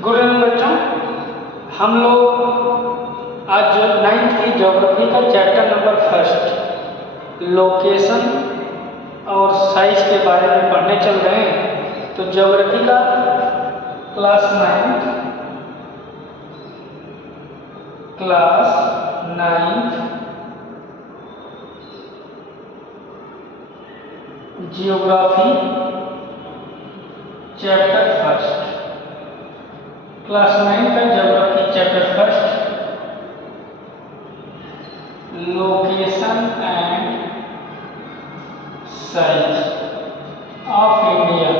Good evening बच्चों, हम लोग आज 9th की ज्योग्राफी का चैप्टर नंबर फर्स्ट लोकेशन और साइज के बारे में पढ़ने चल रहे हैं। तो ज्योग्राफी का class 9th geography chapter first, class 9 का geography chapter first, location and size of India.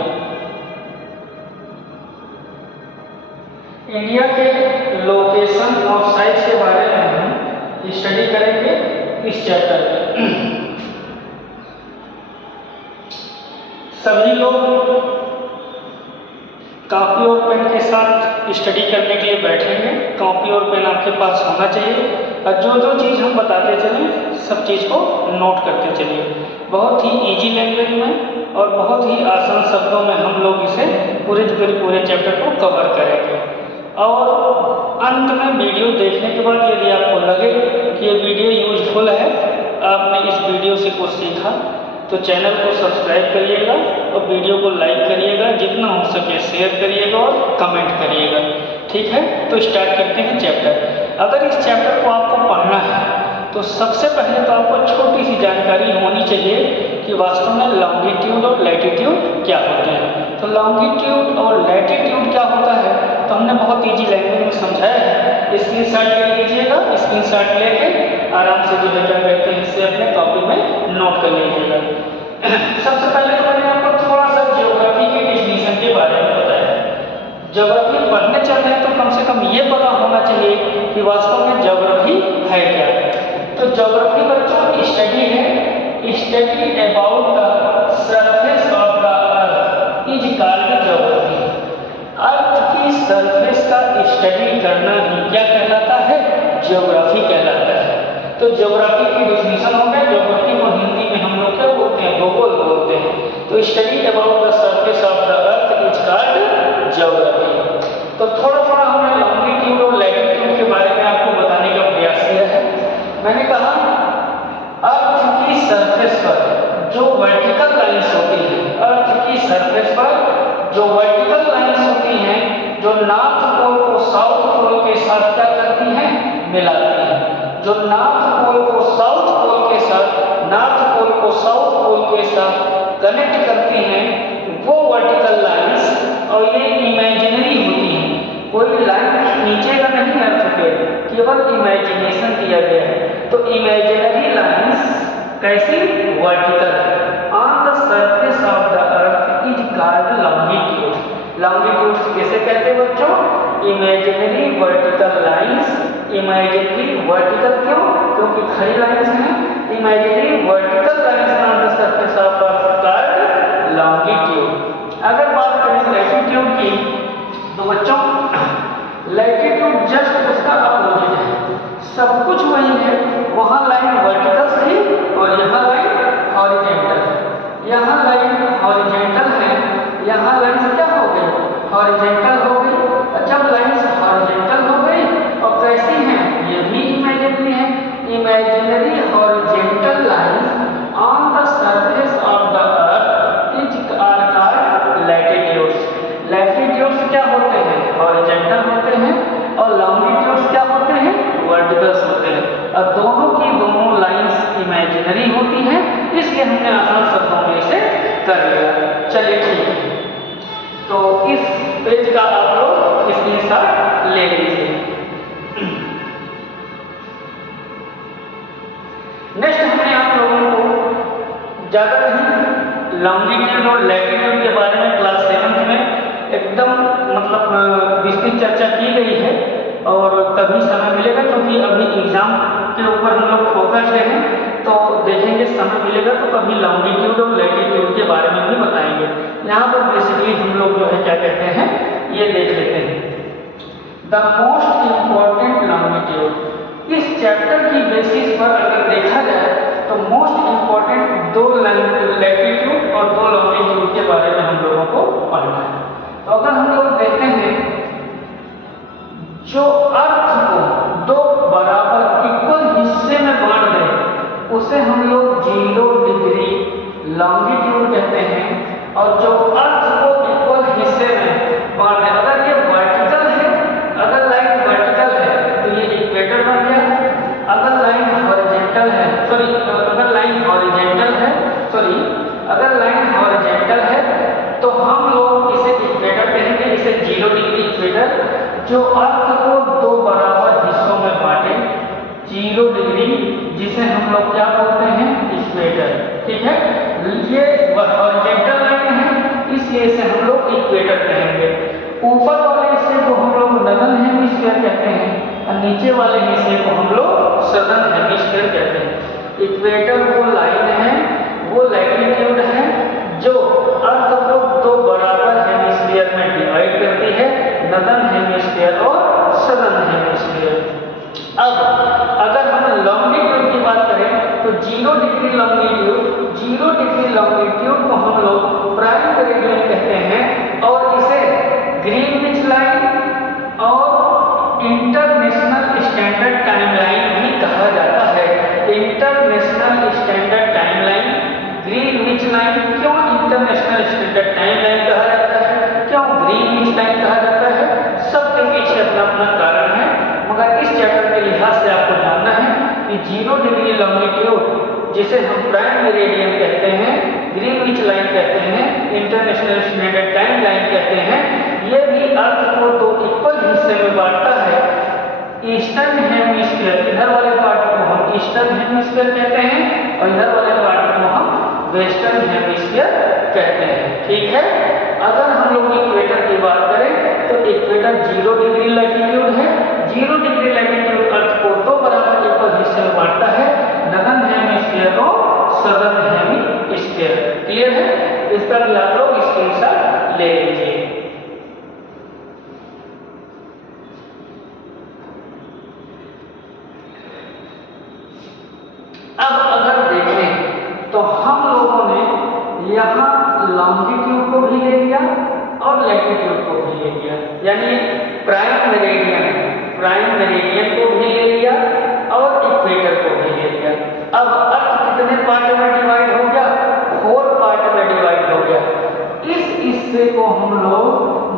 India के लोकेशन और साइज के बारे में हम स्टडी करेंगे इस चैप्टर में। सभी लोग कॉपी और पेन के साथ स्टडी करने के लिए बैठेंगे। कॉपी और पेन आपके पास होना चाहिए और जो जो चीज़ हम बताते चलें सब चीज़ को नोट करते चलिए। बहुत ही इजी लैंग्वेज में और बहुत ही आसान शब्दों में हम लोग इसे पूरे चैप्टर को कवर करेंगे। और अंत में वीडियो देखने के बाद यदि आपको लगे कि ये वीडियो यूजफुल है, आपने इस वीडियो से कुछ सीखा, तो चैनल को सब्सक्राइब करिएगा और वीडियो को लाइक करिएगा, जितना हो सके शेयर करिएगा और कमेंट करिएगा। ठीक है, तो स्टार्ट करते हैं चैप्टर। अगर इस चैप्टर को आपको पढ़ना है तो सबसे पहले तो आपको छोटी सी जानकारी होनी चाहिए कि वास्तव में लॉन्गिट्यूड और लैटिट्यूड क्या होते हैं। तो लॉन्गिट्यूड और लैटिट्यूड क्या होता है तो हमने बहुत ईजी लैंग्वेज में समझाया है। स्क्रीनशॉट ले लीजिएगा, स्क्रीनशॉट लेके आराम से जो है क्या कहते हैं इसे अपने कॉपी में नोट कर लीजिएगा। सबसे पहले तो मैंने आपको थोड़ा सा ज्योग्राफी के डेफिनेशन के बारे में बताया। ज्योग्राफी पढ़ने चल रहे हैं तो कम से कम ये पता होना चाहिए कि वास्तव में ज्योग्राफी है क्या। तो ज्योग्राफी बच्चों स्टडी है, study about the surface of the earth is called geography. Earth की सरफेस का स्टडी करना ही क्या कहलाता है, ज्योग्राफी कहलाता है। तो ज्योग्राफी की डेफिनेशन हो गया। ज्योग्राफी को हिंदी में हम लोग क्या बोलते हैं, भूगोल बोलते हैं। तो study about the surface of the earth is called geography. तो थोड़ा थोड़ा हमने लॉन्गिट्यूड और लैटिट्यूड के बारे में आपको बताने का प्रयास किया है। मैंने कहा अर्थ की सरफेस पर जो वर्टिकल लाइंस होती हैं, अर्थ की सरफेस पर जो वर्टिकल लाइंस होती हैं, जो नॉर्थ पोल को साउथ पोल के साथ क्या करती हैं, मिलाती हैं। जो नॉर्थ पोल को साउथ पोल के साथ, नॉर्थ पोल को साउथ पोल के साथ कनेक्ट करती हैं, वो वर्टिकल लाइंस, और ये इमेजिनरी होती हैं। कोई लाइन खींचेगा नहीं अर्थ पे, केवल इमेजिनेशन किया गया है। तो इमेजिनरी लाइंस कैसी, vertical on the surface of the earth is called longitude. Longitude कैसे कहते हैं बच्चों, imaginary vertical lines. Imaginary vertical क्यों, क्योंकि खड़ी लाइंस हैं। Imaginary vertical lines on the surface of earth called longitude. अगर बात करें लैटिट्यूड की तो बच्चों लैटिट्यूड जस्ट उसका अपोजिट है। सब कुछ वही है, वहाँ लाइन वर्टिकल थी और यहाँ लाइन हॉरिजेंटल है। यहाँ लाइन हॉरिजेंटल है, यहाँ लाइन क्या हो गई, हॉरिजेंटल हो गई। और जब लाइन हॉरिजेंटल हो गई और कैसी हैं, ये भी इमेजिनरी है। Imaginary horizontal lines on the surface of the earth is are called latitudes. Latitudes क्या होते हैं, हॉरिजेंटल होते हैं, और लॉन्गिट्यूड्स क्या होते हैं, वर्टिकल्स होते हैं। और दोनों की दोनों लाइंस इमेजिनरी होती हैं, इसलिए हमने आसान शब्दों में इसे कर लिया। चलिए ठीक है, तो इस पेज का आप लोग स्क्रीनशॉट ले लीजिए। नेक्स्ट हमने आप लोगों को ज़्यादा नहीं लॉन्गिट्यूड और लैटिट्यूड के बारे में क्लास 7 में एकदम मतलब विस्तृत चर्चा की गई है। और कभी समय मिलेगा, क्योंकि अभी एग्जाम के ऊपर हम लोग फोकस हैं, तो देखेंगे समय मिलेगा तो कभी लॉन्गिट्यूड और लैटिट्यूड के बारे में भी बताएंगे। यहाँ पर बेसिकली हम लोग जो है क्या कहते हैं ये देख लेते हैं, द मोस्ट इम्पॉर्टेंट लॉन्गिट्यूड। इस चैप्टर की बेसिस पर अगर देखा जाए तो मोस्ट इम्पॉर्टेंट 2 लैटिट्यूड और 2 लॉन्गिट्यूड के बारे में हम लोगों को पढ़ना है। तो अगर हम लोग देखते हैं इक्वेटर जो अर्थ को दो बराबर हिस्सों में बांटे, 0 डिग्री, जिसे हम लोग क्या बोलते हैं, इक्वेटर। ठीक है, ये हॉरिजॉन्टल लाइन है, इसलिए इसे हम लोग इक्वेटर कहेंगे। ऊपर वाले हिस्से को हम लोग नॉर्दर्न हेमिस्फीयर कहते हैं और नीचे वाले हिस्से को हम लोग सदर्न हेमिस्फीयर कहते हैं। इक्वेटर वो लाइन है, वो लैटिट्यूड है जो अर्थ को दो बराबर हेमिस्फीयर में डिवाइड करती है, नॉर्दर्न हेमिस्फीयर और सदर्न हेमिस्फीयर। अब अगर हम लॉन्गिट्यूड की बात करें तो 0 डिग्री लॉन्गिट्यूड को हम लोग प्राइम मेरिडियन कहते हैं और इसे ग्रीनविच लाइन और इंटरनेशनल स्टैंडर्ड टाइमलाइन भी कहा जाता है। International standard timeline, Greenwich line. क्यों इंटरनेशनल स्टैंडर्ड टाइमलाइन कहा जाता है, क्यों ग्रीनविच लाइन कहा जाता है, सबके पीछे अपना अपना कारण है, मगर इस चैप्टर के लिहाज से आपको जानना है कि 0 डिग्री लॉन्गिट्यूड जिसे हम प्राइम मेरिडियन कहते हैं, ग्रीनविच लाइन कहते हैं, इंटरनेशनल स्टैंडर्ड टाइम लाइन कहते हैं, ये भी अर्थ को दो इक्वल हिस्से में बांटता है। ईस्टर्न हेमिस्फीयर, इधर वाले पार्ट को हम ईस्टर्न हेमिस्फीयर कहते हैं और इधर वाले पार्ट को हम वेस्टर्न हेमिस्फीयर कहते हैं। ठीक है, अगर हम लोग इक्वेटर की बात करें तो इक्वेटर 0 डिग्री लैटिट्यूड है। 0 डिग्री लैटिट्यूड अर्थ को दो बराबर इक्वल हिस्से में बांटता है, नॉर्दर्न हेमिस्फीयर और सदर्न हेमिस्फीयर। क्लियर है, इसका भी आप लोग स्क्रीनशॉट ले लीजिए। अब अगर देखें तो हम लोगों ने यहाँ लॉन्गिट्यूड को भी ले लिया और लैटिट्यूड को भी ले लिया, यानी प्राइम मेरिडियन को भी ले लिया और इक्वेटर को भी ले लिया। अब अर्थ कितने पार्ट में डिवाइड हो गया, 4 पार्ट में डिवाइड हो गया। इस हिस्से को हम लोग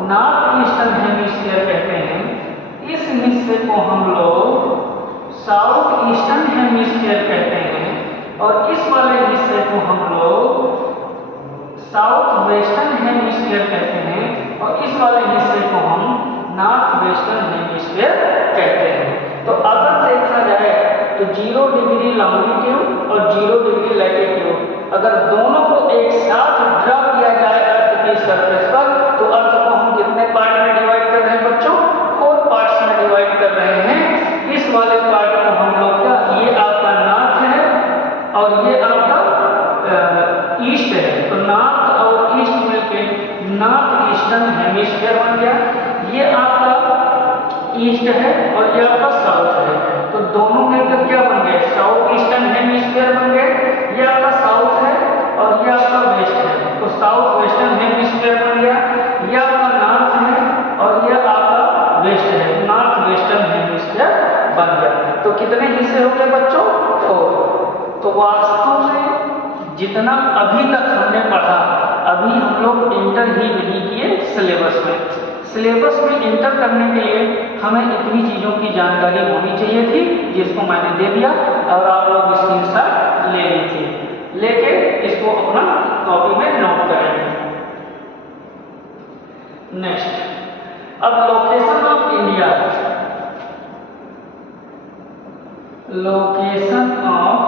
नॉर्थ ईस्टर्न हेमिस्फीयर कहते हैं, इस हिस्से को हम लोग साउथ ईस्टर्न हेमिस्फीयर कहते हैं और इस वाले हिस्से को हम लोग साउथ वेस्टर्न हेमिस्फीयर कहते हैं और इस वाले हिस्से को हम नॉर्थ वेस्टर्न हेमिस्फीयर कहते हैं। तो अगर देखा जाए तो 0 डिग्री लॉन्गिट्यूड और 0 डिग्री लैटिट्यूड अगर दोनों को एक साथ ड्रा किया जाए अर्थ की सरफेस पर तो अर्थ को हम कितने पार्ट में डिवाइड कर रहे हैं बच्चों, 4 पार्ट्स में डिवाइड कर रहे हैं। इस वाले पार्ट को हम लोग क्या, ये आपका नॉर्थ है और ये आपका ईस्ट है, तो नॉर्थ और ईस्ट मिलके नॉर्थ ईस्टर्न हेमिस्फीयर बन गया। ये आपका ईस्ट है और ये आपका साउथ है, तो दोनों मिलकर क्या बन गए, साउथ ईस्टर्न हेमिस्फीयर बन गए। ये आपका साउथ है और ये आपका वेस्ट है, तो साउथ वेस्टर्न हेमिस्फीयर बन गया। ये आपका नॉर्थ है और ये आपका वेस्ट है, नॉर्थ वेस्टर्न हेमिस्फीयर बन गया। तो कितने हिस्से हो गए बच्चों, 4। तो वास्तव में जितना अभी तक हमने पढ़ा, अभी हम लोग इंटर ही नहीं किए सिलेबस में। सिलेबस में इंटर करने के लिए हमें इतनी चीज़ों की जानकारी होनी चाहिए थी, जिसको मैंने दे दिया और आप लोग स्क्रीनशॉट ले लीजिए, लेके इसको अपना कॉपी में नोट करेंगे। नेक्स्ट, अब location of India, location of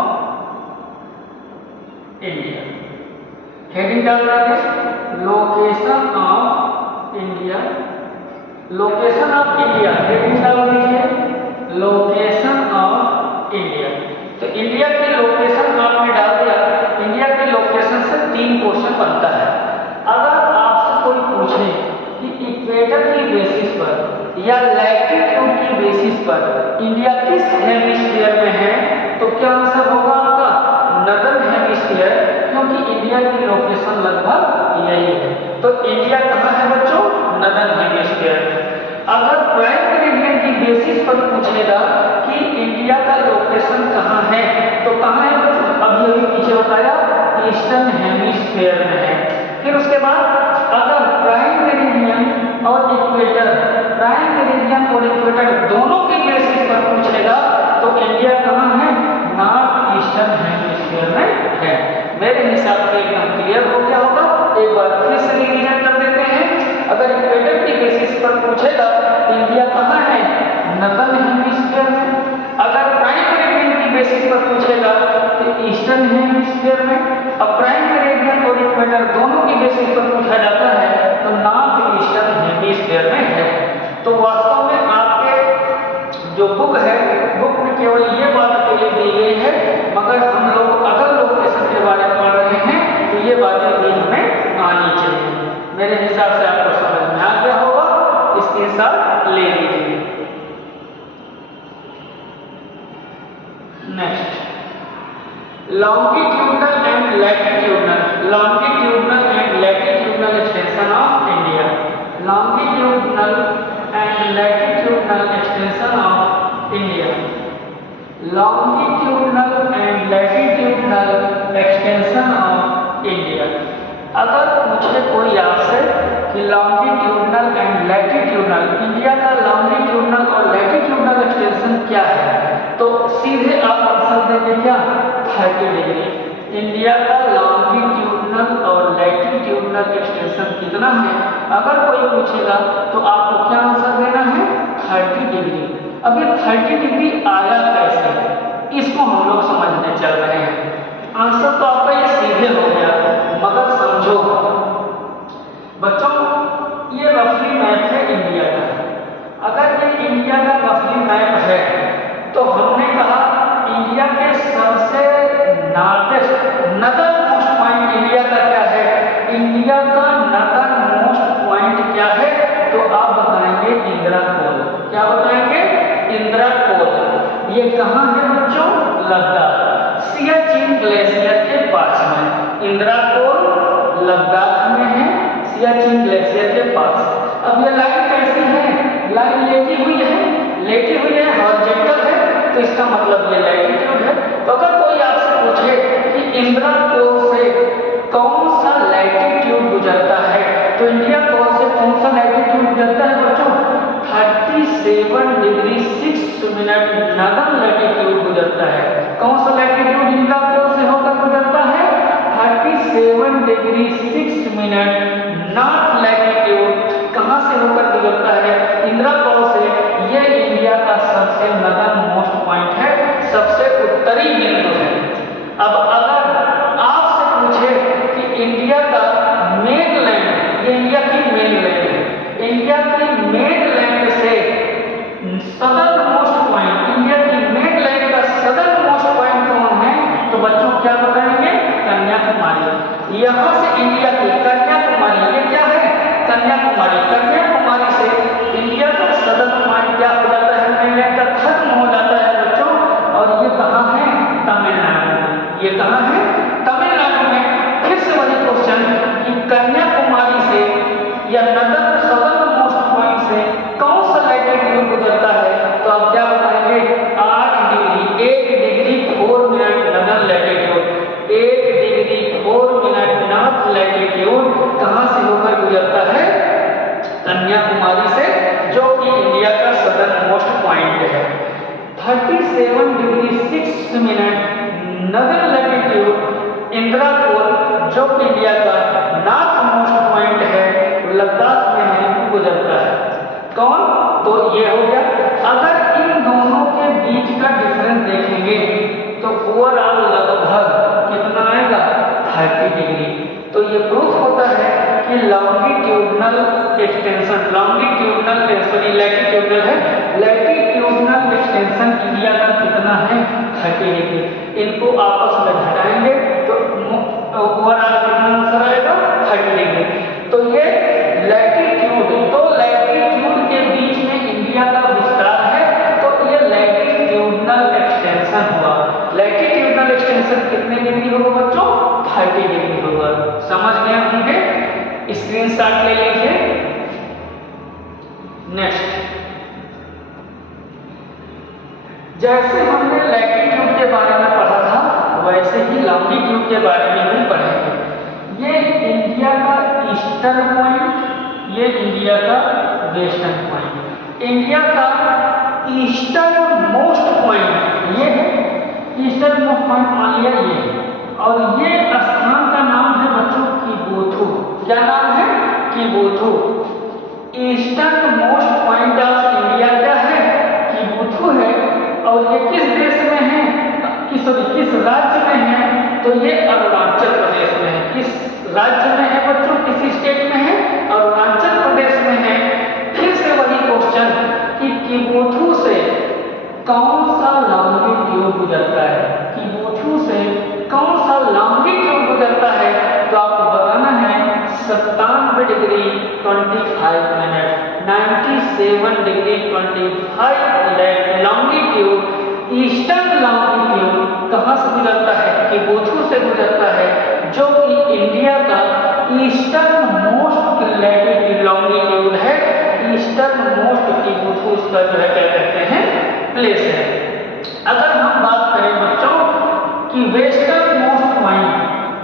India, heading डाल देंगे location of India, location of India, heading डाल दीजिए लोकेशन ऑफ इंडिया। तो इंडिया की लोकेशन आपने डाल दिया, इंडिया की लोकेशन से 3 क्वेश्चन बनता है। अगर आपसे कोई पूछे कि इक्वेटर की बेसिस पर या लैटिट्यूड की बेसिस पर इंडिया किस हेमिस्फीयर में है, तो क्या आंसर होगा आपका, नॉर्दर्न हेमिस्फीयर, क्योंकि इंडिया की लोकेशन लगभग यही है। तो इंडिया कहाँ है बच्चों, नॉर्दर्न हेमिस्फीयर। अगर प्राइम मेरिडियन की बेसिस पर पूछेगा कि इंडिया का लोकेशन कहाँ है, तो कहाँ है बच्चों, अभी पीछे बताया ईस्टर्न हेमिस्फीयर में है। फिर उसके बाद अगर प्राइम मेरिडियन और इक्वेटर, प्राइम मेरिडियन और इक्वेटर दोनों के बेसिस पर पूछेगा तो इंडिया कहाँ है, नॉर्थ ईस्टर्न हेमिस्फीयर में है। मेरे हिसाब से एकदम क्लियर हो गया होगा। एक बार फिर से रिवीजन कर देते हैं। अगर इक्वेटर की बेसिस बेसिस पर पूछेगा तो इंडिया कहाँ है, नॉर्दर्न हेमिस्फीयर में। अगर प्राइम मेरिडियन की बेसिस पर पूछेगा तो ईस्टर्न हेमिस्फीयर में। अब प्राइम मेरिडियन और इक्वेटर दोनों की बेसिस पर पूछा जाता है तो नॉर्थ ईस्टर्न हेमिस्फीयर में है। तो वास्तव में आपके जो बुक है, बुक में केवल ये बात अकेले दी गई है, मगर हम लोग अगर लोकेशन के बारे में पढ़ रहे हैं तो ये बातें भी हमें आनी चाहिए। मेरे हिसाब से आपको समझ में आ गया होगा, इसके साथ ले लीजिए। Next, longitudinal and latitudinal, longitudinal and latitudinal extension of India, longitudinal and latitudinal extension of India, longitudinal and latitudinal extension of India. अगर पूछे कोई आपसे कि लॉन्गिट्यूडनल एंड लैटिट्यूडनल, इंडिया का लॉन्गिट्यूडनल और लैटिट्यूडनल एक्सटेंशन क्या है, तो सीधे आप आंसर देंगे क्या, 30 डिग्री। इंडिया का लॉन्गिट्यूडनल और लैटिट्यूडनल एक्सटेंशन कितना है, अगर कोई पूछेगा तो आपको क्या आंसर देना है, 30 डिग्री। अब ये 30 डिग्री आया कैसे, इसको हम लोग समझने चल रहे हैं। आंसर तो आपका ये सीधे हो गया, मगर समझो बच्चों, ये रफली मैप है इंडिया का। अगर ये इंडिया का रफली मैप है तो हमने कहा इंडिया के सबसे नॉर्दर्न मोस्ट पॉइंट इंडिया का क्या है, इंडिया का नॉर्दर्न मोस्ट पॉइंट क्या है, तो आप बताएंगे इंदिरा कोल। क्या बताएंगे, इंदिरा कोल। ये कहाँ है बच्चों, लद्दाख, सियाचिन ग्लेशियर के पास में। इंदिरा कोल लद्दाख में है, सियाचिन ग्लेशियर के पास। अब ये लाइन कैसी है, लाइन लेटी हुई है, हॉरिजॉन्टल है, तो इसका मतलब ये लैटिट्यूड है। तो अगर कोई आपसे पूछे कि इंदिरा कोल से कौन सा लैटिट्यूड गुजरता है, तो इंडिया कोल से कौन सा लैटिट्यूड गुजरता है बच्चों, 37 डिग्री 6 मिनट नॉर्दर्न लैटिट्यूड गुजरता है। कौन सा लैटिट्यूड इंदिरा कोल से होकर गुजरता है, 37 डिग्री 6 मिनट नॉर्थ लैटिट्यूड कहाँ से होकर गुजरता है, इंदिरा कोल से। ये इंडिया का सबसे नॉर्दर्न मोस्ट पॉइंट है, सबसे उत्तरी बिंदु है। अब अगर आपसे पूछे कि इंडिया का मेनलैंड, ये इंडिया की मेनलैंड है, इंडिया की मेनलैंड से सदर्न मोस्ट पॉइंट, इंडिया की मेनलैंड का सदर्न मोस्ट पॉइंट कौन है, तो बच्चों क्या बताएंगे, कन्याकुमारी। यहाँ से इंडिया की कन्याकुमारी, ये क्या है, कन्याकुमारी, कन्याकुमारी से इंडिया का सदर्न पॉइंट क्या हो जाता है, मेनलैंड का खत्म हो जाता है बच्चों। और ये कहाँ है, तमिलनाडु में। ये कहाँ है, तमिलनाडु में। फिर से वही क्वेश्चन कि कन्याकुमारी से या नॉर्दर्न सदर्न मोस्ट पॉइंट से कौन सा लैटिट्यूड गुजरता है, तो आप क्या बताएंगे, 8 degree 1 degree 4 minute northern latitude, 1 degree 4 minute north latitude कहाँ से होकर गुजरता है, कन्याकुमारी से, जो कि इंडिया का सदर्न मोस्ट पॉइंट है। 37 degree 6 minute northern latitude Indira col, जो कि इंडिया का नॉर्थ मोस्ट पॉइंट है, लद्दाख में है, गुजरता है। कौन, तो ये हो गया। अगर इन दोनों के बीच का डिफरेंस देखेंगे तो ओवरऑल लगभग कितना आएगा, 30 डिग्री। तो ये प्रूफ होता है कि लॉन्गिट्यूडनल एक्सटेंशन, लैटिट्यूडनल है, लैटिट्यूडनल एक्सटेंशन इंडिया का कितना है, 30 डिग्री। इनको आपस में घटाएंगे तो ओवरऑल कितना आंसर आएगा, 30 डिग्री। तो ये लैटिट्यूड, तो लैटिट्यूड के बीच में इंडिया का विस्तार है, तो ये लैटिट्यूडनल एक्सटेंशन हुआ। लैटिट्यूडनल एक्सटेंशन कितने डिग्री होगा बच्चों, 30 डिग्री होगा। समझ गए होंगे, स्क्रीनशॉट ले लीजिए। नेक्स्ट, जैसे हमने लैटिट्यूड के बारे में पढ़ा था, वैसे ही लॉन्गिट्यूड के बारे में भी पढ़ेंगे। ये इंडिया का ईस्टर्न पॉइंट, ये इंडिया का वेस्टर्न पॉइंट। इंडिया का ईस्टर्न मोस्ट पॉइंट ये है, ईस्टर्न मोस्ट पॉइंट मान लिया ये है, और ये स्थान का नाम है बच्चों किबुथु। क्या नाम है, किबुथु। ईस्टर्न ये अरुणाचल प्रदेश में है। किस राज्य में है बच्चों, किस स्टेट में है? अरुणाचल प्रदेश में है। फिर से वही क्वेश्चन कि किबुथु से कौन सा लॉन्गिट्यूड गुजरता है, किबुथु से कौन सा लॉन्गिट्यूड गुजरता है? तो आपको बताना है 97 degree 25 minute, 97 degree 25 longitude, eastern longitude कहाँ से गुजरता है? किबुथु से गुजरता है, जो कि इंडिया का ईस्टर्न मोस्ट लैटिट्यूड लॉन्गिट्यूड है। ईस्टर्न मोस्ट किबुथु इसका जो है क्या कहते हैं, प्लेस है। अगर हम बात करें बच्चों कि western most point,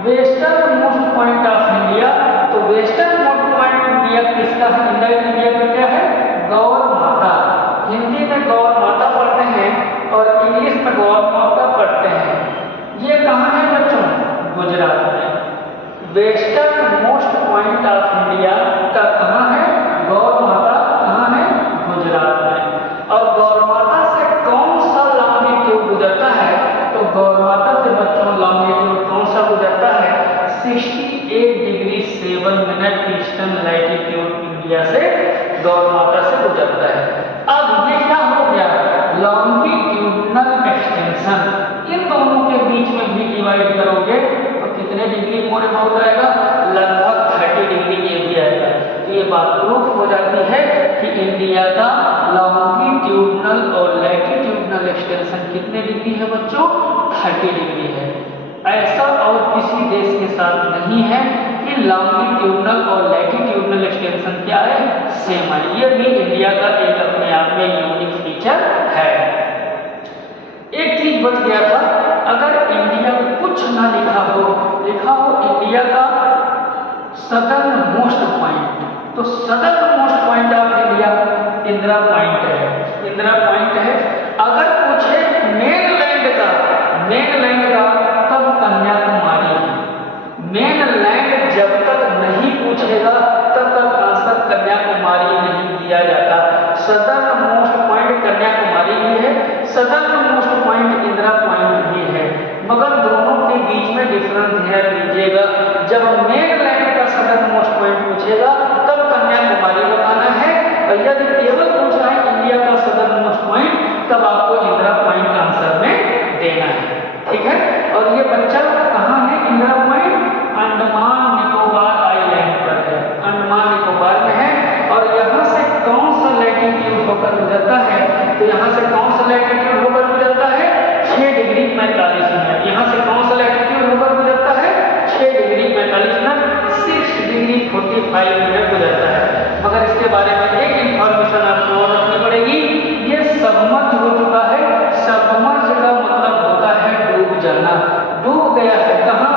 western most point of India, तो वेस्टर्न मोस्ट पॉइंट इंडिया किसका है? इंडिया का क्या है? गौर माता। हिंदी में गौर माता पढ़ते हैं और इंग्लिश में गौर माता पढ़ते हैं। ये कहाँ है बच्चों? गुजरात में। Western most point of India का कहाँ है? गौर माता कहाँ है? गुजरात में। और गौर माता से कौन सा लॉन्गिट्यूड गुजरता है? तो गौर माता से बच्चों लॉन्गिट्यूड कौन सा गुजरता है? 68 degree 7 minute eastern latitude India से गौर माता से गुजरता है। अब ये क्या हो गया? Longitudinal extension. इन दोनों के बीच में भी डिवाइड करोगे तो कितने डिग्री मोर अबाउट आएगा? लगभग 30 डिग्री ये भी आएगा। तो ये बात प्रूफ हो जाती है कि इंडिया का लॉन्गिट्यूडनल और लैटिट्यूडनल एक्सटेंशन कितने डिग्री है बच्चों? 30 डिग्री है। ऐसा और किसी देश के साथ नहीं है कि लॉन्गिट्यूडनल और लैटिट्यूडनल एक्सटेंशन क्या है? सेम है। ये भी इंडिया का एक अपने आप में यूनिक फीचर है। एक चीज बच गया था, अगर इंडिया में कुछ ना लिखा हो इंडिया का सदर्न मोस्ट पॉइंट, तो southern most point of India Indira point है। इंदिरा पॉइंट है। अगर पूछे मेनलैंड का तब कन्याकुमारी है। मेनलैंड जब तक नहीं पूछेगा तब तक आंसर कन्याकुमारी नहीं दिया जाता। सदर्न मोस्ट पॉइंट कन्याकुमारी भी है, southern most point Indira point भी है, मगर दोनों के बीच में डिफरेंस ध्यान दीजिएगा। जब मेनलैंड का सदर्न मोस्ट पॉइंट पूछेगा तब कन्याकुमारी बताना है, और यदि केवल पूछा है इंडिया का सदर्न मोस्ट पॉइंट तब आपको इंदिरा पॉइंट आंसर में देना है। ठीक है। और ये बच्चा कहाँ है? इंदिरा पॉइंट अंडमान निकोबार आइलैंड पर है, अंडमान निकोबार में है। और यहाँ से कौन सा लैटिट्यूड होकर गुजरता है? तो यहाँ से कौन सा लैटिट्यूड होकर गुजरता है? 6 डिग्री 45 मिनट। यहाँ से कौन सा लैटिट्यूड होकर गुजरता है? 6 डिग्री 45 मिनट, 6 डिग्री 45 मिनट गुजरता है। मगर इसके बारे में एक इंफॉर्मेशन आपको और रखनी पड़ेगी, ये सबमर्ज हो चुका है। सबमर्ज का मतलब होता है डूब जाना। डूब गया है कहाँ?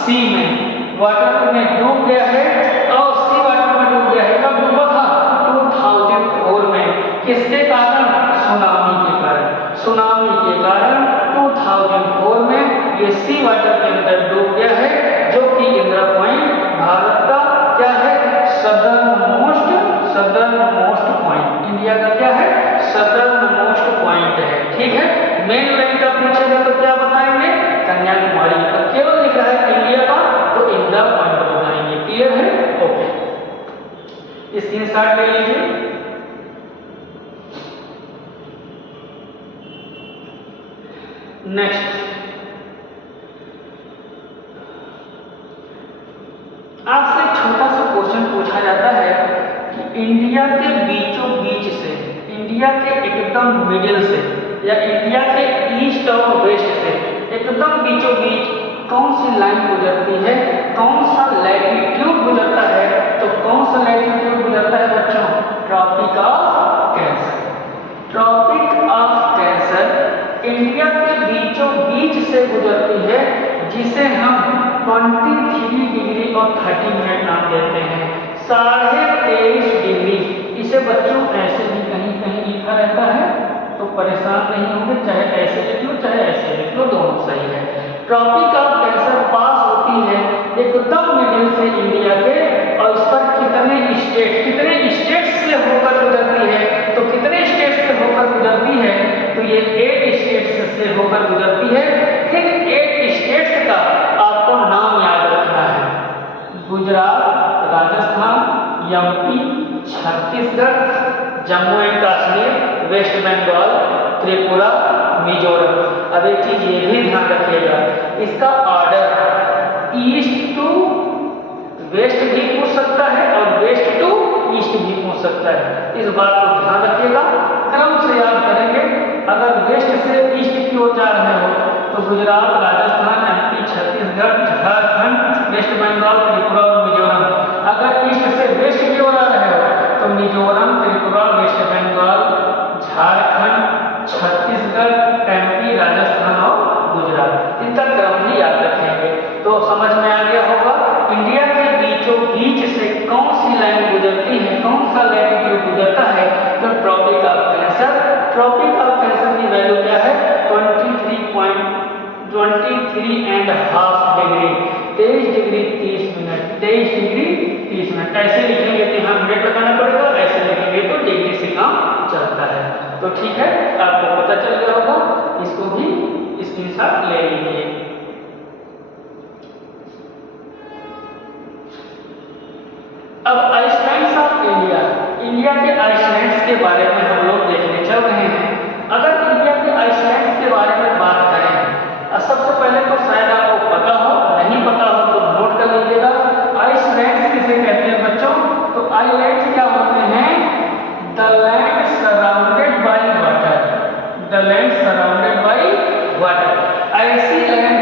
सी में, वाटर में डूब गया है, और सी वाटर में डूब गया है। कब डूबा था? 2004 में। किसके कारण? सुनामी के कारण। सुनामी के कारण 2004 में ये सी वाटर के अंदर डूब गया है, जो कि इंदिरा पॉइंट भारत का क्या है? सदर्न मोस्ट पॉइंट इंडिया का क्या है? सदर्न मोस्ट पॉइंट है। ठीक है। मेनलैंड का पूछेगा तो क्या बताएंगे? कन्याकुमारी। केवल लिखा है इंडिया का तो इंदिरा पॉइंट बताएंगे। क्लियर है? ओके, स्क्रीनशॉट ले लीजिए। नेक्स्ट, आपसे छोटा सा क्वेश्चन पूछा जाता है कि इंडिया के बीचों बीच से, इंडिया के एकदम मिडिल से, या इंडिया के ईस्ट और वेस्ट से एकदम बीचों बीच कौन सी लाइन गुजरती है? कौन सा लैटिट्यूड गुजरता है? तो कौन सा लैटिट्यूड गुजरता है बच्चों? Tropic of Cancer. Tropic of Cancer India के बीचों बीच से गुजरती है, जिसे हम 23 डिग्री और 30 मिनट नाम देते हैं। 23.5 डिग्री। इसे बच्चों ऐसे भी कहीं कहीं लिखा रहता है तो परेशान नहीं होंगे, चाहे ऐसे लिख लो चाहे ऐसे लिख लो, दोनों सही है। ट्रॉपिक ऑफ कैंसर पास होती है एकदम मिडिल से इंडिया के, और इस पर कितने स्टेट से होकर गुजरती है? तो कितने स्टेट से होकर गुजरती है? तो ये 8 स्टेट्स से होकर गुजरती है। इन 8 स्टेट्स का वेस्ट बंगाल, त्रिपुरा, मिजोरम। अब एक चीज ये भी ध्यान रखिएगा, इसका ऑर्डर ईस्ट टू वेस्ट भी पूछ सकता है और वेस्ट टू ईस्ट भी पूछ सकता है। इस बात को ध्यान रखिएगा, क्रम से याद करेंगे। अगर वेस्ट से ईस्ट की ओर जा रहे हो तो गुजरात, राजस्थान, एमपी, छत्तीसगढ़, झारखंड, वेस्ट बंगाल, त्रिपुरा और मिजोरम। अगर ईस्ट से वेस्ट की ओर आ रहे हो तो मिजोरम, त्रिपुरा, वेस्ट बंगाल, झारखंड, छत्तीसगढ़, एमपी, राजस्थान और गुजरात। इनका क्रम भी याद रखेंगे तो समझ में आ गया होगा। इंडिया के बीचों बीच से कौन सी लाइन गुजरती है, कौन सा लैटिट्यूड गुजरता है, तो Tropic of Cancer. Tropic of Cancer की वैल्यू क्या है, 23.23.5 degree, 23 degree 30 minute, 23 degree 30 minute. ऐसे लिखेंगे तो यहाँ मिनट लगाना पड़ेगा, ऐसे लिखेंगे तो डिग्री से काम चलता है। तो ठीक है, आपको पता चल गया होगा, इसको भी स्क्रीनशॉट ले लीजिए। अब आइसलैंड्स ऑफ इंडिया, इंडिया के आइसलैंड्स के बारे में हम लोग देखने चल रहे हैं। अगर इंडिया के आइसलैंड्स के बारे में बात करें, सबसे पहले तो शायद आपको पता हो, नहीं पता हो तो नोट कर लीजिएगा। आइसलैंड्स किसे कहते हैं बच्चों, तो आइलैंड्स क्या होते हैं, the land surrounded by water, the land surrounded by water. ऐसी लैंड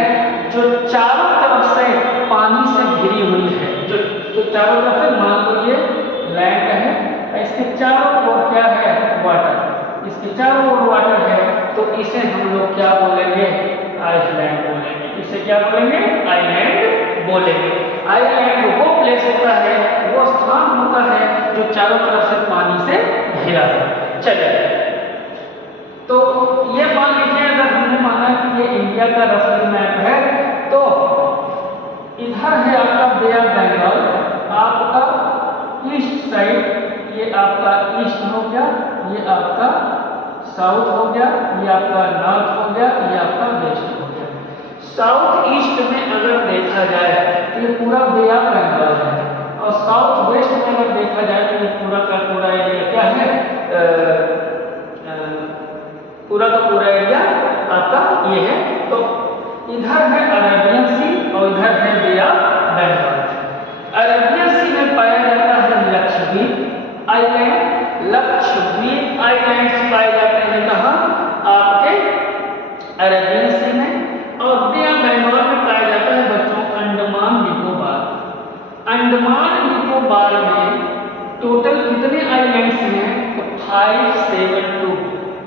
जो चारों तरफ से पानी से घिरी हुई है, जो चारों तरफ से, मान लो ये लैंड है, इसके चारों ओर क्या है, वाटर, इसके चारों ओर वाटर है, तो इसे हम लोग क्या बोलेंगे, आइलैंड बोलेंगे। इसे क्या बोलेंगे, आइलैंड बोलेंगे। आइलैंड वो प्लेस होता है, वो स्थान होता है जो चारों तरफ से पानी से घिरा है। चलिए, तो ये मान लीजिए, अगर हमने माना कि ये इंडिया का रफली मैप है, तो इधर है आपका बे ऑफ बंगाल, आपका ईस्ट साइड, ये आपका ईस्ट हो गया, ये आपका साउथ हो गया, ये आपका नॉर्थ हो गया, ये आपका वेस्ट हो गया। साउथ ईस्ट में अगर देखा जाए तो ये पूरा बे ऑफ बंगाल है, और साउथ वेस्ट में अगर देखा जाए तो ये पूरा का पूरा एरिया क्या है, पूरा का पूरा एरिया आपका ये है। तो इधर है अरेबियन सी और इधर है बे ऑफ बंगाल। अरेबियन सी में पाया जाता है लक्षद्वीप आइलैंड, लक्षद्वीप आइलैंड्स पाए जाते हैं कहाँ, आपके अरेबियन सी में। और बे ऑफ बंगाल में पाया जाता है बच्चों अंडमान निकोबार। अंडमान निकोबार में टोटल कितने आइलैंड्स हैं, तो 572,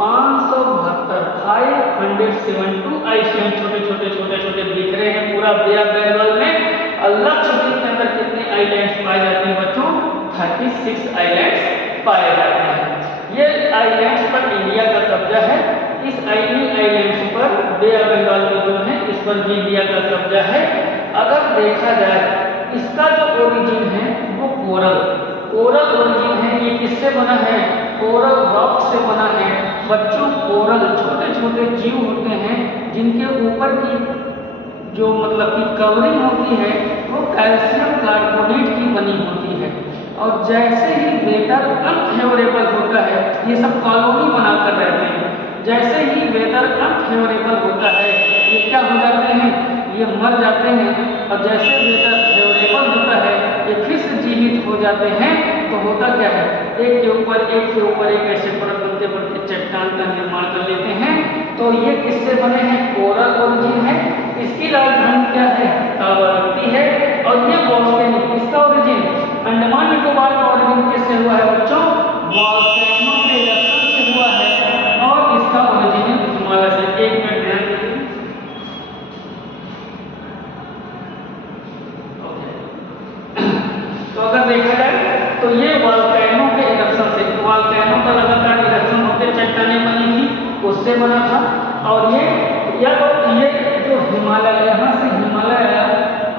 572 आइलैंड छोटे छोटे छोटे छोटे दिख रहे हैं पूरा बे ऑफ बंगाल में। और लक्षद्वीप के अंदर कितने आइलैंड्स पाए जाते हैं बच्चों, 36 आइलैंड्स पाए जाते हैं। ये आइलैंड्स पर इंडिया का कब्जा है। इस आइलैंड्स पर बे ऑफ बंगाल में जो है, इस पर भी इंडिया का कब्जा है। अगर देखा जाए इसका जो ओरिजिन है वो कोरल ओरिजिन है। ये किससे बना है, कोरल रॉक से बना है बच्चों। कोरल छोटे छोटे जीव होते हैं जिनके ऊपर की जो मतलब की कवरिंग होती है वो कैल्शियम कार्बोनेट की बनी होती है। और जैसे ही वेदर अनफेवरेबल होता है, ये सब कॉलोनी बनाकर रहते हैं, जैसे ही वेदर अनफेवरेबल होता है ये क्या हो जाते हैं, ये मर जाते हैं। और जैसे वेदर फेवरेबल होता है ये फिर से जीवित हो जाते हैं। तो होता क्या है, एक के ऊपर एक ऐसे परत बनते बनते चट्टान का निर्माण कर लेते हैं। तो ये किससे बने हैं, कोरल ओरिजिन है। इसकी राजधानी क्या है, कावारत्ती है। और ये वॉल्केनिक, इसका ओरिजिन अंडमान निकोबार का ओरिजिन किससे हुआ है बच्चों, वॉल्केनो के इरप्शन से हुआ है। और इसका ओरिजिन हिमालय से। एक मिनट ध्यान दीजिए, तो अगर देखा जाए तो ये वॉल्केनो के इरप्शन से, वॉल्केनो का लगातार इरप्शन होकर चट्टानें बनी थी, उससे बना था। और ये जो हिमालय, यहाँ से हिमालय आया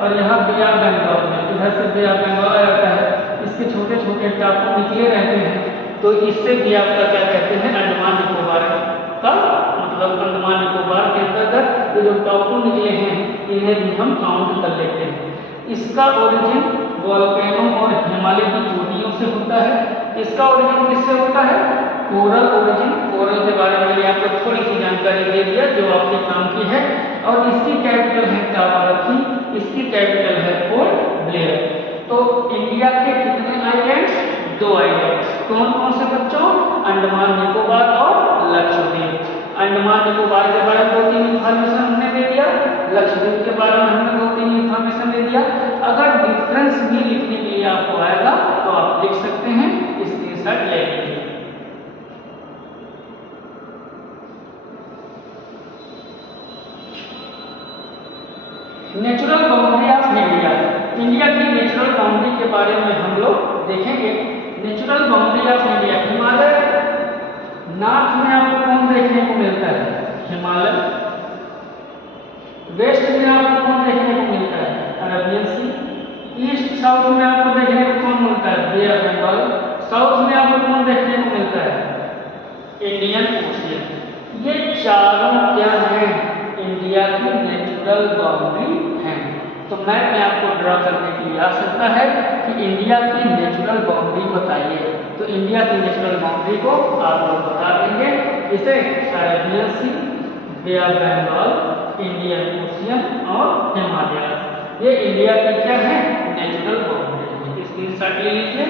और यहाँ बे ऑफ बंगाल में, इधर से बे ऑफ बंगाल आता है, इसके छोटे छोटे टापू निकले रहते हैं। तो इससे भी आपका क्या कहते हैं, अंडमान निकोबार का मतलब अंडमान निकोबार के अंतर्गत ये जो टापू निकले हैं इन्हें भी हम काउंट कर लेते हैं। इसका ओरिजिन वॉल्केनो और हिमालय की चोटियों से होता है। इसका ओरिजिन किससे होता है, कोरल ओरिजिन कोरल के बारे में मैंने आपको थोड़ी सी जानकारी दे दिया जो आपके काम की है। और इसकी कैपिटल है कावारत्ती, इसकी कैपिटल है पोर्ट ब्लेयर। तो इंडिया के कितने आइलैंड्स? 2 आइलैंड्स। कौन कौन से बच्चों? अंडमान निकोबार और लक्षद्वीप। अंडमान निकोबार के बारे में 2-3 इंफॉर्मेशन हमने दे दिया, लक्षद्वीप के बारे में हमने 2-3 इंफॉर्मेशन दे दिया। अगर डिफरेंस भी लिखने के लिए आपको आएगा तो आप लिख सकते हैं, स्क्रीनशॉट ले लीजिए। Natural boundary of India, India की नेचुरल बाउंड्री के बारे में हम लोग देखेंगे। Natural boundary of India, Himalaya north में आपको कौन देखने को मिलता है? हिमालय। वेस्ट में आपको कौन देखने को मिलता है? अरबियन सी। ईस्ट साउथ में आपको देखने को कौन मिलता है? बे ऑफ बंगाल। साउथ में आपको कौन देखने को मिलता है? Indian ocean. ये चारों क्या है? इंडिया की नेचुरल बाउंड्री है। तो मैप में आपको ड्रा करने के लिए आ सकता है कि इंडिया की नेचुरल बाउंड्री बताइए। तो इंडिया की नेचुरल बाउंड्री को आप लोग बता देंगे। इसे Arabian Sea, Bay of Bengal, Indian Ocean और हिमालय, ये इंडिया की क्या है? Natural boundary. स्क्रीनशॉट ले लीजिए।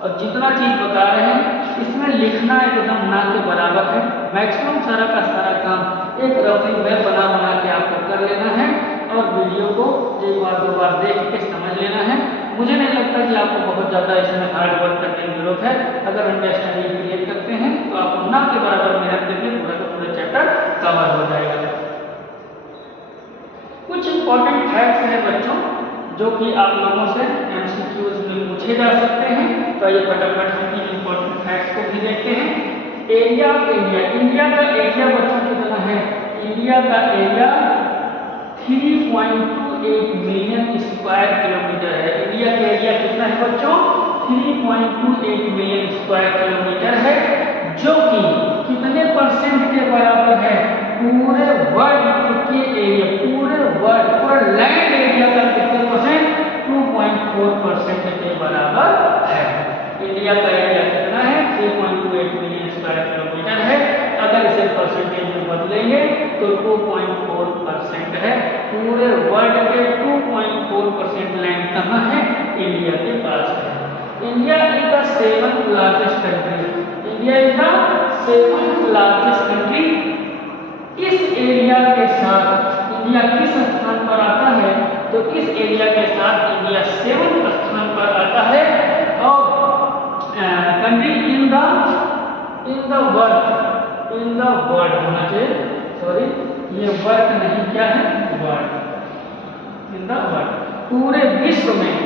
और जितना चीज बता रहे हैं इसमें लिखना एकदम ना के बराबर है। मैक्सिमम सारा का सारा काम एक रफली मैप बना के आपको कर लेना है और वीडियो को एक बार 2 बार देख के समझ लेना है। मुझे नहीं लगता कि आपको बहुत ज़्यादा इसमें हार्ड वर्क करने की जरूरत है। अगर अंडरस्टैंडिंग क्रिएट करते हैं तो आपको ना के बराबर मेहनत करके पूरा का पूरा चैप्टर कवर हो जाएगा। कुछ इंपॉर्टेंट फैक्ट्स हैं बच्चों जो कि आप लोगों से एमसीक्यूज में पूछे जा सकते हैं। तो ये फटाफट हम इन इंपॉर्टेंट फैक्ट्स को भी देखते हैं। एरिया ऑफ इंडिया, इंडिया का एरिया बच्चों कितना है? इंडिया का एरिया 3.28 मिलियन स्क्वायर किलोमीटर है। इंडिया का एरिया कितना है बच्चों? 3.28 मिलियन स्क्वायर किलोमीटर है, जो कि कितने परसेंट के बराबर है? पूरे वर्ल्ड के एरिया, पूरे वर्ल्ड, पूरा लैंड एरिया का कितने परसेंट? 2.4% के बराबर है। इंडिया का एरिया कितना है? 3.28 मिलियन स्क्वायर किलोमीटर है। अगर इसे परसेंटेज में बदलेंगे तो 2.4% है। पूरे वर्ल्ड के 2.4% लैंड कहाँ है? इंडिया के पास है। India is the 7th largest country. India is the 7th largest country. इस एरिया के साथ इंडिया किस स्थान पर आता है? तो इस एरिया के साथ इंडिया 7th स्थान पर आता है। और कंट्री इन द वर्ल्ड होना चाहिए, सॉरी ये वर्ल्ड नहीं, क्या है? वर्ल्ड, इन द वर्ल्ड, पूरे विश्व में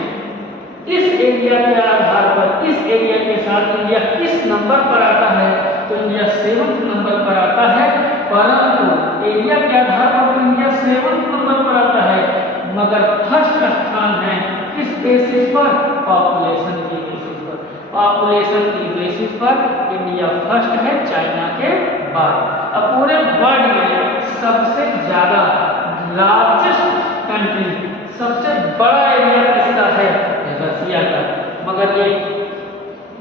इस एरिया के आधार पर, इस एरिया के साथ इंडिया किस नंबर पर आता है? तो इंडिया 7th नंबर पर आता है। परंतु एरिया के आधार पर तो इंडिया 7th नंबर पर आता है, मगर फर्स्ट स्थान है किस बेसिस पर? पॉपुलेशन की बेसिस पर। पॉपुलेशन की बेसिस पर इंडिया फर्स्ट है चाइना के बाद। अब पूरे वर्ल्ड में सबसे ज्यादा लार्जेस्ट कंट्री, सबसे बड़ा एरिया किसका है? रसिया का। मगर ये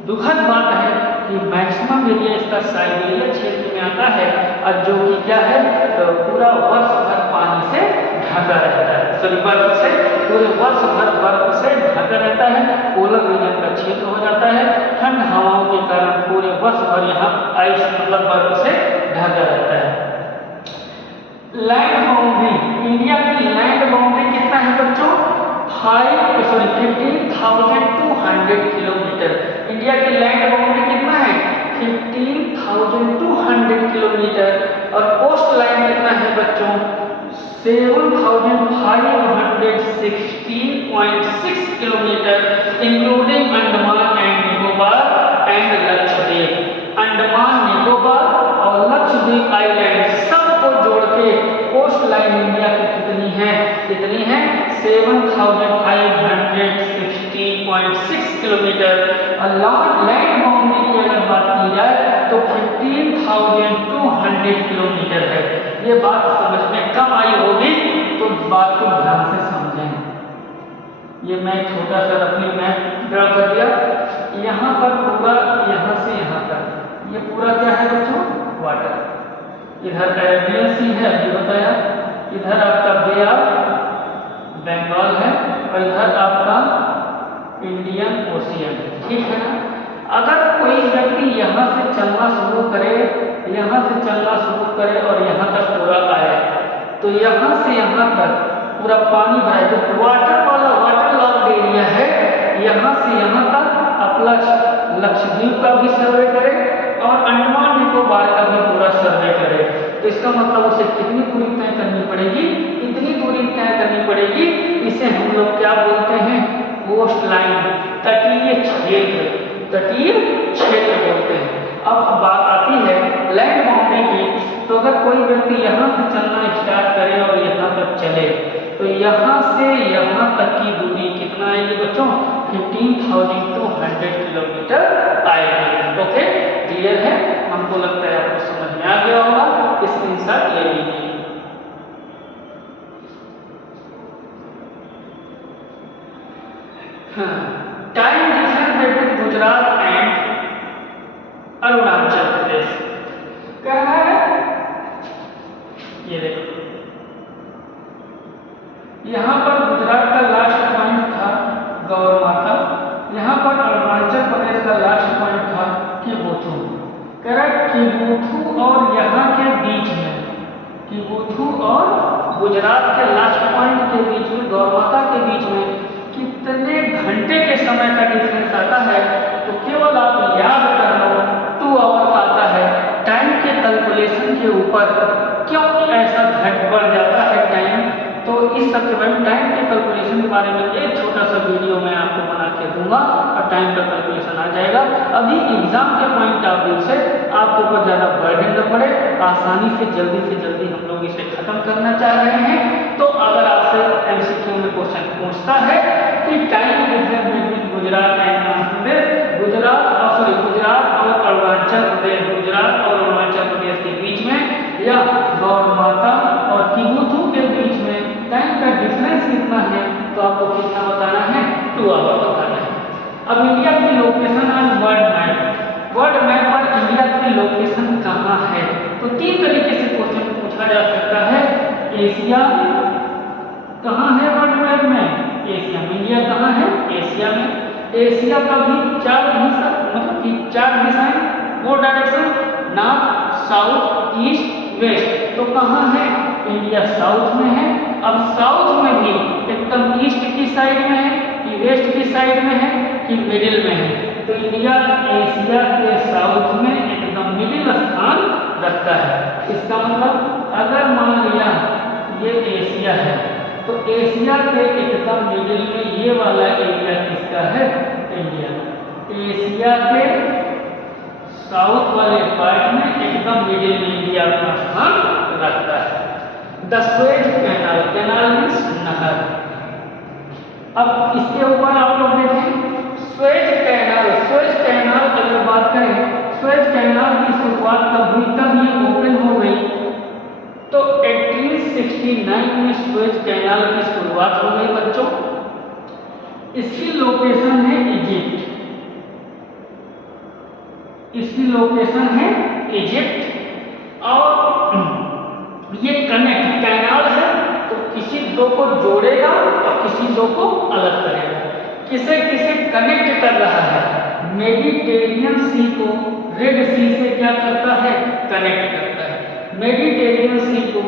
दुखद बात है कि मैक्सिमम एरिया इसका साइबेरिया क्षेत्र में आता है, और जो कि क्या है? तो पूरा वर्ष भर पानी से ढका रहता है, सॉरी बर्फ से, पूरे वर्ष भर बर्फ से ढका रहता है। पोलर रीजन का क्षेत्र हो जाता है। ठंड हवाओं के कारण पूरे वर्ष भर यहाँ आइस मतलब बर्फ से ढका रहता है। लैंड बाउंड्री, इंडिया की लैंड बाउंड्री कितना है बच्चों? 15,200 किलोमीटर। इंडिया की लैंड बाउंड्री कितना है? 15,200 किलोमीटर। और कोस्ट लाइन कितना है बच्चों? 7,516.6 kilometre, including Andaman and Nicobar and Lakshadweep. Andaman Nicobar और लक्षद्वीप आइलैंड सबको जोड़ के कोस्ट लाइन इंडिया की कितनी है? कितनी है? 7,516.6 किलोमीटर। और लैंड बाउंड्री की अगर बात की जाए तो 15,200 किलोमीटर है। ये बात समझ में कम आई होगी तो बात को ध्यान से समझें। ये मैं छोटा सा अपनी मैप ड्रा कर दिया। यहाँ पर पूरा यहाँ से यहाँ तक ये पूरा क्या है बच्चों? वाटर। इधर अरेबियन सी है, अभी बताया, इधर आपका बे ऑफ बंगाल है और इधर आपका इंडियन ओशियन, ठीक है ना। अगर कोई व्यक्ति यहाँ से चलना शुरू करे, यहाँ से चलना शुरू करे और यहाँ तक पूरा आए, तो यहाँ से यहाँ तक पूरा पानी भरा है, जो वाटर वाला वाटर लॉक्ड एरिया है, यहाँ से यहाँ तक अपना लक्षद्वीप का भी सर्वे करे और अंडमान निकोबार का भी पूरा सर्वे करे, तो इसका मतलब उसे कितनी दूरी तय करनी पड़ेगी? इतनी दूरी तय करनी पड़ेगी। इसे हम लोग क्या बोलते हैं? कोस्ट लाइन, तटीय क्षेत्र, तटीय क्षेत्र बोलते हैं। अब बात आती है लैंड बाउंड्री की, तो अगर कोई व्यक्ति यहाँ से चलना स्टार्ट करे और यहाँ तक चले, तो यहाँ से यहाँ तक की दूरी कितना आएगी बच्चों? 15,200 किलोमीटर आएगी। ओके, क्लियर है? हमको लगता है आपको समझ में आ गया होगा, स्क्रीनशॉट ले लीजिए। Time difference between Gujarat and Arunachal Pradesh क्या है? ये देखो, यहाँ पर गुजरात का लास्ट पॉइंट था गौर माता, यहाँ पर अरुणाचल प्रदेश का लास्ट पॉइंट था किबुथु। करेक्ट, किबुथु और यहाँ के बीच में, किबुथु और गुजरात के लास्ट पॉइंट के बीच में, गौर माता के बीच में कितने घंटे के समय का डिफरेंस आता है? तो केवल आप याद कर लो 2 आवर आता है। टाइम के कैलकुलेशन के ऊपर क्यों ऐसा घट बढ़ जाता है टाइम, तो इस सब के बारे में, टाइम के कैलकुलेशन के बारे में एक छोटा सा वीडियो मैं आपको बना के दूंगा और टाइम का कैलकुलेशन आ जाएगा। अभी एग्जाम के पॉइंट ऑफ व्यू से आपके ऊपर ज़्यादा बर्डन न पड़े, आसानी से जल्दी हम लोग इसे खत्म करना चाह रहे हैं। तो अगर आपसे एमसीक्यू में क्वेश्चन पूछता है कि time difference between Gujarat and Andhra Pradesh, Gujarat और अरुणाचल प्रदेश, गुजरात और अरुणाचल प्रदेश के बीच में या गौर माता और किबुथु के बीच में टाइम का डिफरेंस कितना है, तो आपको कितना बताना है? 2 आवर बताना है। अब इंडिया की लोकेशन आज वर्ल्ड मैप पर इंडिया की लोकेशन कहाँ है? तो 3 तरीके से क्वेश्चन पूछा जा सकता है। एशिया कहाँ है वर्ल्ड मैप में? एशिया में। इंडिया कहाँ है? एशिया में। एशिया का भी 4 हिस्सा, मतलब कि 4 दिशाएं, 4 direction, north, south, east, west. तो कहाँ है? इंडिया साउथ में है। अब साउथ में भी एकदम ईस्ट की साइड में है कि वेस्ट की साइड में है कि मिडिल में है? तो इंडिया एशिया के साउथ में एकदम मिडिल स्थान रखता है। इसका मतलब अगर मान लिया ये एशिया है, तो एशिया के एकदम मिडिल में ये वाला एरिया किसका है? इंडिया। एशिया के साउथ वाले पार्ट में एकदम मिडिल में इंडिया अपना स्थान रखता है। The Suez canal, canal means नहर। अब इसके ऊपर आप लोग देखें स्वेज कैनाल अगर बात करें, स्वेज कैनाल की शुरुआत कब हुई, कब ये ओपन हो गई? तो 1869 में स्वेज कैनाल की शुरुआत हो गई बच्चों। इसकी लोकेशन है इजिप्ट, और ये कनेक्ट कैनाल है तो किसी 2 को जोड़ेगा और किसी 2 को अलग करेगा। किसे किसे कनेक्ट कर रहा है? मेडिटेरियन सी को रेड सी से क्या करता है? कनेक्ट करता है। मेडिटेरियन सी को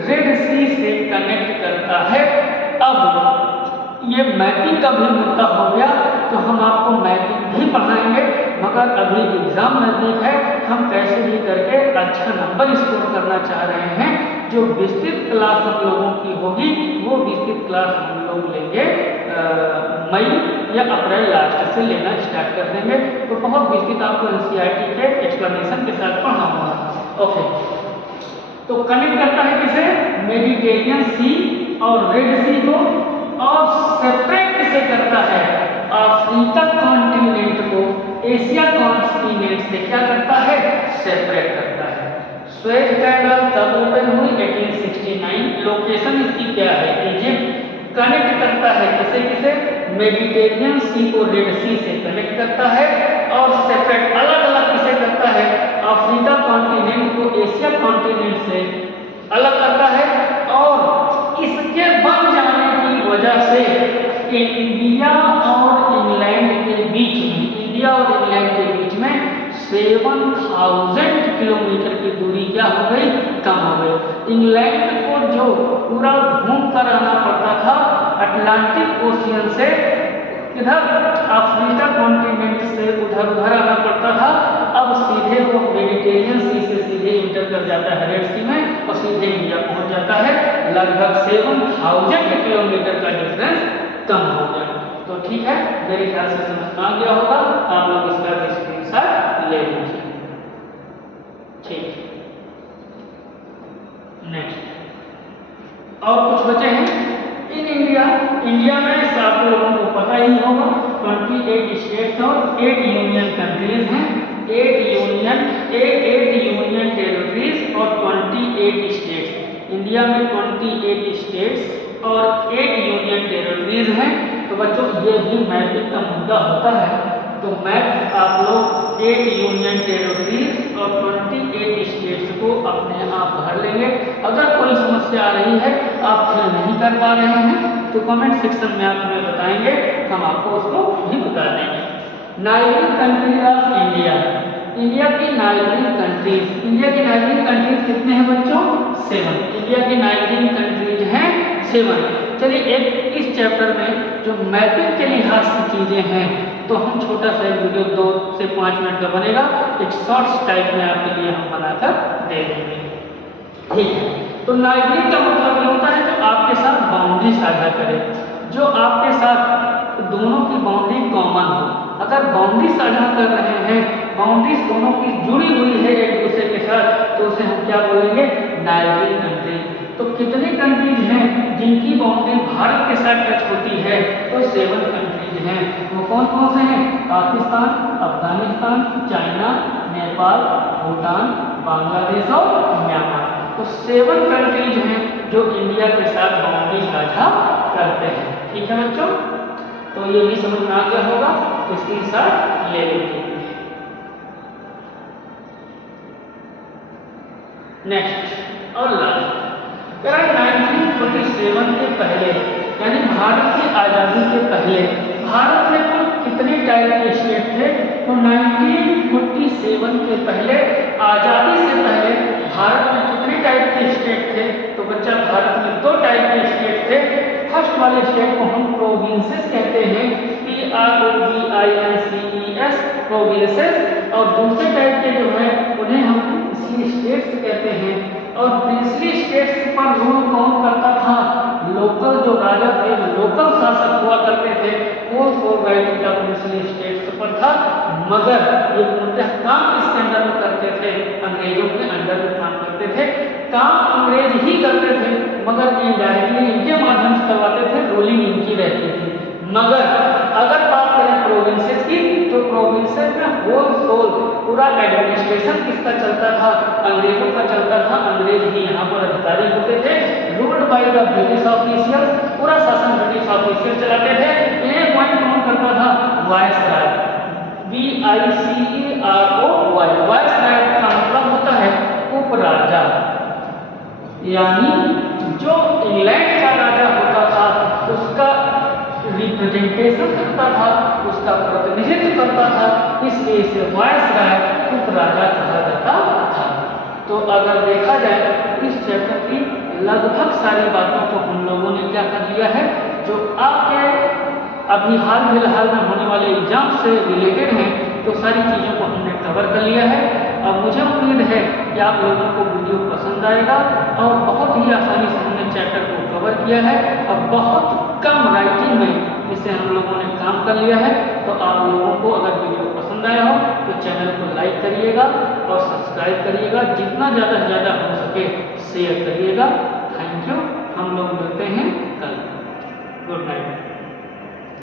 रेड सी से कनेक्ट करता है। अब ये मैपिंग का भी मुद्दा हो गया, तो हम आपको मैपिंग भी पढ़ाएंगे, मगर अभी एग्जाम नजदीक है, हम कैसे भी करके अच्छा नंबर स्कोर करना चाह रहे हैं। जो विस्तृत क्लास हम लोगों की होगी, वो विस्तृत क्लास हम लोग लेंगे मई या अप्रैल लास्ट से लेना स्टार्ट कर देंगे। तो बहुत विस्तृत आपको एनसीईआरटी के एक्सप्लेनेशन के साथ पढ़ाऊंगा। ओके, तो कनेक्ट करता है किसे? मेडिटेरियन सी और रेड सी को, और सेपरेट किसे करता है? अफ्रीका कॉन्टिनेंट को एशिया कॉन्टिनेंट से क्या करता है? सेपरेट करता है। स्वेज कैनाल कब ओपन हुई? 1869। लोकेशन इसकी क्या है? इजिप्ट। कनेक्ट करता है किसे किसे? मेडिटेरियन सी को रेड सी से कनेक्ट करता है, और सेपरेट अलग अलग किसे करता है? है, अफ्रीका कॉन्टिनेंट को एशिया कॉन्टिनेंट से अलग करता है, और इसके बन जाने की वजह से इंडिया और इंग्लैंड के बीच में 7,000 किलोमीटर की दूरी क्या हो गई, कम हो गई। इंग्लैंड को जो पूरा घूम कर आना पड़ता था अटलांटिक ओशियन से इधर अफ्रीका कॉन्टिनेंट से उधर आना पड़ता था, अब सीधे वो मेडिटेरियन सी से सीधे इंटर कर जाता है रेड सी में और सीधे इंडिया पहुंच जाता है। लगभग 7,000 किलोमीटर का डिफरेंस कम हो गया। तो ठीक है, मेरे ख्याल से समझ आ गया होगा, आप लोग इसका भी स्क्रीनशॉट ले लीजिए। ठीक, नेक्स्ट और कुछ बचे हैं। इन इंडिया में आप लोगों को पता ही होगा 28 स्टेट्स और 8 यूनियन कंट्रीज हैं। 8 यूनियन टेरिटरीज और 28 स्टेट्स। इंडिया में 28 स्टेट्स और 8 यूनियन टेरिटरीज हैं। तो बच्चों ये भी मैपिंग का मुद्दा होता है, तो मैप आप लोग 8 यूनियन टेरिटरीज और 28 स्टेट्स को अपने आप भर लेंगे। अगर कोई समस्या आ रही है, आप फिल नहीं कर पा रहे हैं, तो कमेंट सेक्शन में आप हमें बताएंगे, हम आपको उसको भी बता देंगे। Neighbouring countries of India. India की नाइबरिंग कंट्रीज कितने हैं बच्चों? 7। इंडिया की नाइबरिंग कंट्रीज हैं 7। चलिए एक इस चैप्टर में जो मैपिंग के लिहाज से चीजें हैं, तो हम छोटा सा वीडियो 2 से 5 मिनट का बनेगा, एक शॉर्ट्स टाइप में आपके लिए हम बनाकर दे देंगे। ठीक है, तो नाइबरिंग का मतलब ये होता है जो आपके साथ बाउंड्री साझा करे, जो आपके साथ दोनों की बाउंड्री कॉमन हो। अगर बाउंड्री साझा कर रहे हैं, बाउंड्रीज दोनों की जुड़ी हुई है एक दूसरे के साथ, तो उसे हम क्या बोलेंगे? Neighbouring country. तो कितनी कंट्रीज हैं जिनकी बाउंड्री भारत के साथ टच होती है? तो 7 कंट्रीज हैं। वो कौन कौन से हैं? पाकिस्तान, अफगानिस्तान, चाइना, नेपाल, भूटान, बांग्लादेश और म्यांमार। तो 7 कंट्रीज हैं जो इंडिया के साथ बाउंड्री साझा करते हैं। ठीक है बच्चों, तो ये भी समझ में आ गया होगा, इसके साथ ले लीजिए। नेक्स्ट और लास्ट, 1947 के पहले यानी भारत की आज़ादी के पहले भारत में कुल कितने टाइप के स्टेट थे? तो 1947 के पहले, आज़ादी से पहले भारत में कितने टाइप के स्टेट थे? तो बच्चा भारत में 2 टाइप के स्टेट थे। फर्स्ट वाले स्टेट को हम प्रोविंसेस कहते हैं, PROVINCES प्रोविंसेस, और दूसरे टाइप के जो है उन्हें हम इसी स्टेट्स कहते हैं। और तीसरी स्टेट्स पर रूल कौन करता था? लोकल जो राजा थे, लोकल शासक हुआ करते थे, वो प्रोवाइडिंग का प्रिंसली स्टेट्स पर था। मगर ये पूर्णतः काम किसके अंडर में करते थे? अंग्रेजों के अंडर में काम करते थे। काम अंग्रेज ही करते थे, मगर इनडायरेक्टली इनके माध्यम से करवाते थे, रूलिंग इनकी रहती थी। मगर अगर बात करें प्रोविंसेस की, तो प्रोविंसेस में होल सोल पूरा एडमिनिस्ट्रेशन किसका चलता था? अंग्रेजों का चलता था। अंग्रेज ही यहाँ पर अधिकारी होते थे, ruled by the British official, पूरा शासन ब्रिटिश ऑफिशियल चलाते थे। इन्हें पॉइंट कौन करता था? Viceroy, VICEROY। वायसराय का मतलब होता है उपराजा, यानी जो इंग्लैंड का राजा होता था उसका रिप्रेजेंटेशन करता था, उसका प्रतिनिधित्व करता था, इसलिए इसे वायसराय उपराजा कहा जाता था। तो अगर देखा जाए इस चैप्टर की लगभग सारी बातों को हम लोगों ने क्या कर लिया है, जो आपके अभी हाल फिलहाल में होने वाले एग्जाम से रिलेटेड हैं, तो सारी चीज़ों को हमने कवर कर लिया है। अब मुझे उम्मीद है कि आप लोगों को वीडियो पसंद आएगा, और बहुत ही आसानी से हमने चैप्टर को कवर किया है और बहुत कम राइटिंग में इसे हम लोगों ने काम कर लिया है। तो आप लोगों को अगर वीडियो पसंद आया हो तो चैनल को लाइक करिएगा और सब्सक्राइब करिएगा, जितना ज़्यादा से ज़्यादा हो सके शेयर करिएगा। थैंक यू, हम लोग मिलते हैं कल। Good night.